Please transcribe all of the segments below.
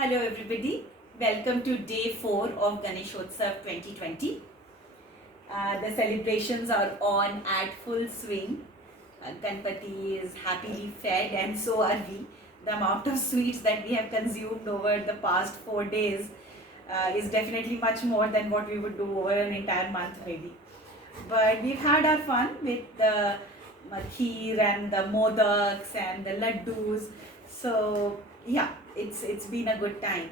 Hello everybody, welcome to day 4 of Ganeshotsav 2020. The celebrations are on at full swing. Ganpati is happily fed and so are we. The amount of sweets that we have consumed over the past 4 days is definitely much more than what we would do over an entire month maybe. But we've had our fun with the kheer and the modaks and the laddus. So yeah, it's been a good time.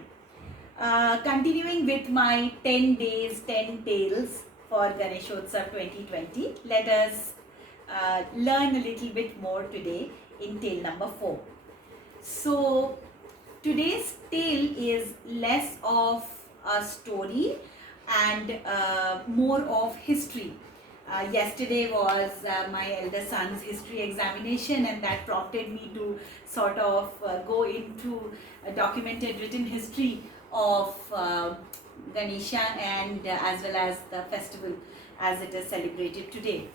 Continuing with my 10 days, 10 tales for Ganeshotsav 2020, let us learn a little bit more today in tale number 4. So, today's tale is less of a story and more of history. Yesterday was my elder son's history examination, and that prompted me to sort of go into a documented written history of Ganesha and as well as the festival as it is celebrated today.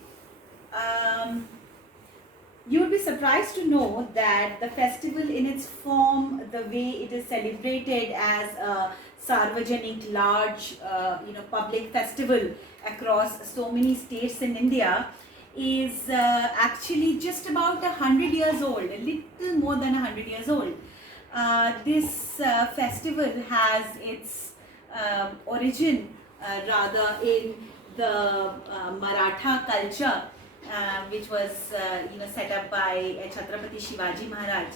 You would be surprised to know that the festival in its form, the way it is celebrated as a Sarvajanik large public festival across so many states in India is actually just about 100 years old, a little more than 100 years old. This festival has its origin rather in the Maratha culture, which was set up by Chhatrapati Shivaji Maharaj,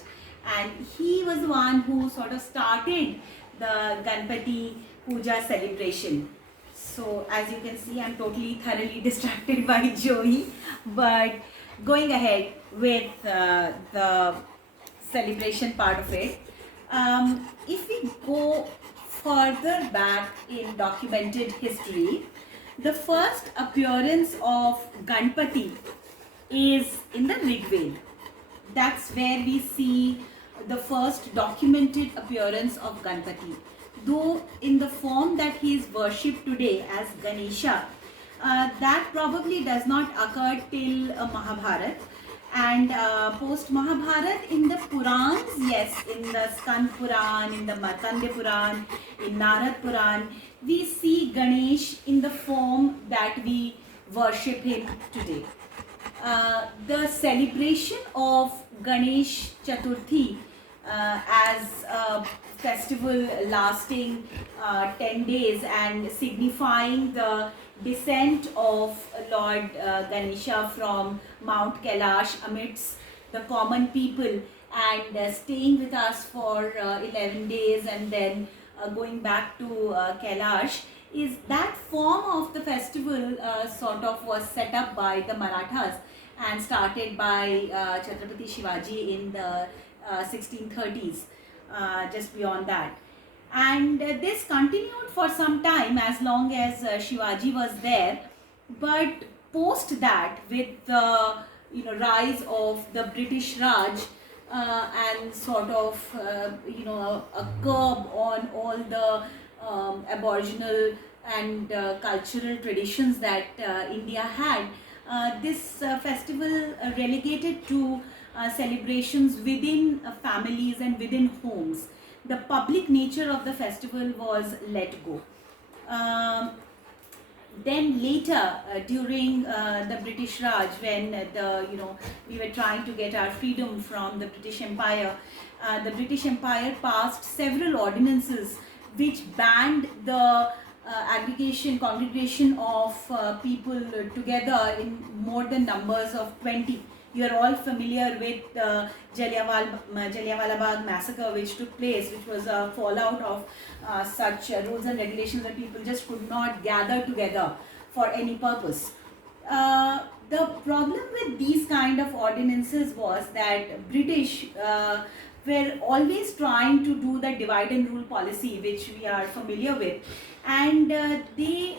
and he was the one who sort of started the Ganpati Puja celebration. So as you can see, I'm totally thoroughly distracted by Joey, but going ahead with the celebration part of it. If we go further back in documented history, the first appearance of Ganpati is in the Rig Veda. That's where we see the first documented appearance of Ganpati. Though in the form that he is worshipped today as Ganesha, that probably does not occur till Mahabharata. And post Mahabharata, in the Purans, yes, in the Skand Puran, in the Markandeya Puran, in Narad Puran, we see Ganesh in the form that we worship him today. The celebration of Ganesh Chaturthi as a festival lasting 10 days and signifying the descent of Lord Ganesha from Mount Kailash amidst the common people and staying with us for 11 days and then going back to Kailash, is that form of the festival sort of was set up by the Marathas and started by Chhatrapati Shivaji in the 1630s, just beyond that. And this continued for some time as long as Shivaji was there, but post that, with the rise of the British Raj and sort of a curb on all the aboriginal and cultural traditions that India had, this festival relegated to celebrations within families and within homes. The public nature of the festival was let go. Then later, during the British Raj, when we were trying to get our freedom from the British Empire, the British Empire passed several ordinances which banned the congregation of people together in more than numbers of 20. You are all familiar with the Jallianwala Bagh massacre which took place, which was a fallout of such rules and regulations that people just could not gather together for any purpose. The problem with these kind of ordinances was that British were always trying to do the divide and rule policy, which we are familiar with, and they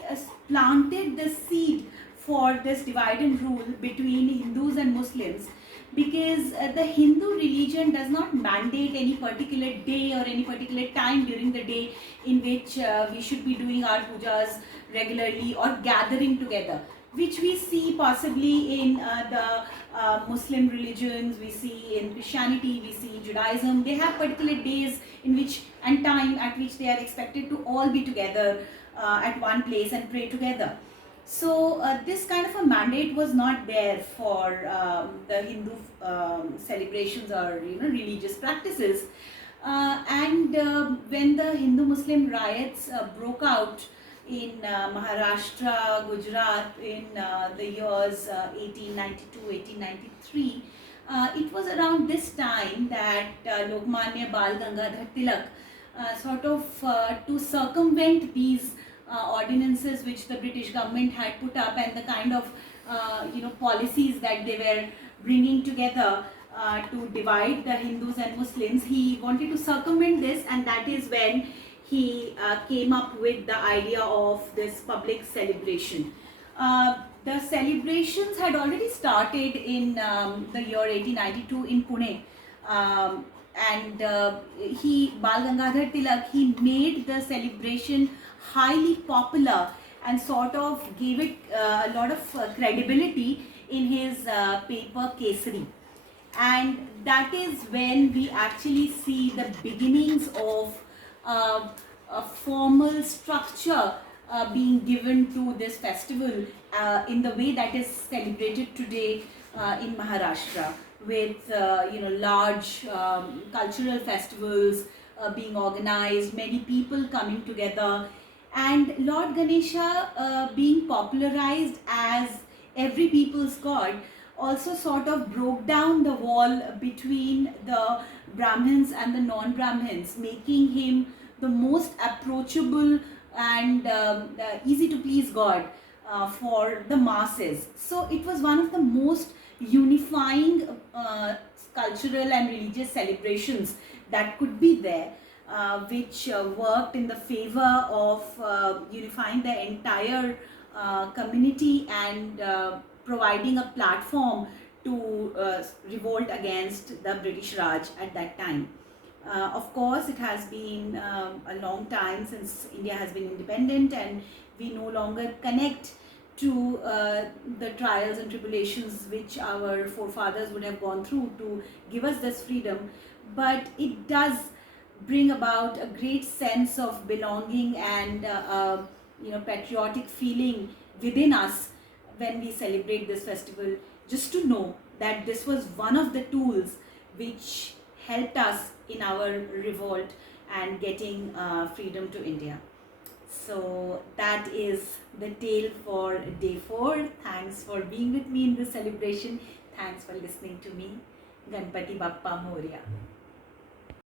planted the seed for this divide and rule between Hindus and Muslims, because the Hindu religion does not mandate any particular day or any particular time during the day in which we should be doing our pujas regularly or gathering together. which we see possibly in the Muslim religions, we see in Christianity, we see in Judaism. They have particular days in which and time at which they are expected to all be together at one place and pray together. So this kind of a mandate was not there for the Hindu celebrations or religious practices. And when the Hindu-Muslim riots broke out in Maharashtra, Gujarat in the years 1892, 1893, it was around this time that Lokmanya Bal Gangadhar Tilak to circumvent these ordinances which the British government had put up, and the kind of policies that they were bringing together to divide the Hindus and Muslims. He wanted to circumvent this, and that is when he came up with the idea of this public celebration. The celebrations had already started in the year 1892 in Pune. And Bal Gangadhar Tilak, he made the celebration highly popular and sort of gave it a lot of credibility in his paper Kesari. And that is when we actually see the beginnings of a formal structure being given to this festival in the way that is celebrated today in Maharashtra, with large cultural festivals being organized, many people coming together, and Lord Ganesha being popularized as every people's god also sort of broke down the wall between the Brahmins and the non-Brahmins, making him the most approachable and easy to please god for the masses. So it was one of the most unifying cultural and religious celebrations that could be there, which worked in the favor of unifying the entire community and providing a platform to revolt against the British Raj at that time. Of course, it has been a long time since India has been independent, and we no longer connect to the trials and tribulations which our forefathers would have gone through to give us this freedom. But it does bring about a great sense of belonging and patriotic feeling within us when we celebrate this festival, just to know that this was one of the tools which helped us in our revolt and getting freedom to India. So that is the tale for day 4. Thanks for being with me in this celebration. Thanks for listening to me. Ganpati Bappa Moria.